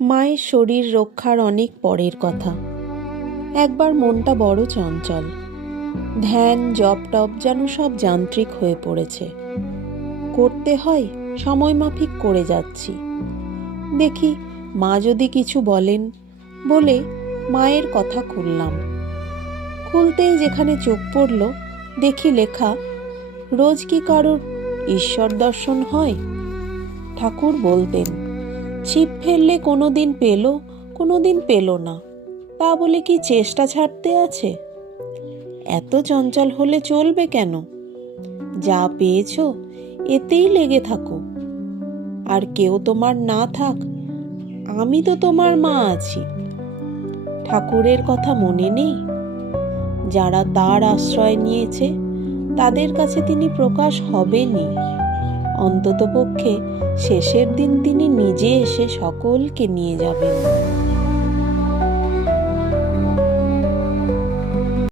মায়ের শরীর রক্ষার অনেক পরের কথা। একবার মনটা বড় চঞ্চল, ধ্যান জপ টপ যেন সব যান্ত্রিক হয়ে পড়েছে। করতে হয়, সময় মাফিক করে যাচ্ছি। দেখি মা যদি কিছু বলেন বলে মায়ের কথা খুললাম। খুলতেই যেখানে চোখ পড়ল, দেখি লেখা, রোজ কি কারোর ঈশ্বর দর্শন হয়? ঠাকুর বলতেন, ছিপ ফেললে কোনোদিন পেল, কোনোদিন পেল না, তা বলে কি চেষ্টা ছাড়তে আছে? এত চঞ্চল হলে চলবে কেন? যা পেয়েছ এতেই লেগে থাকো। আর কেউ তোমার না থাক, আমি তো তোমার মা আছি। ঠাকুরের কথা মনে নেই? যারা তার আশ্রয় নিয়েছে তাদের কাছে তিনি প্রকাশ হবেনই। অন্ততপক্ষে শেষের দিন তিনি নিজে এসে সকলকে নিয়ে যাবেন।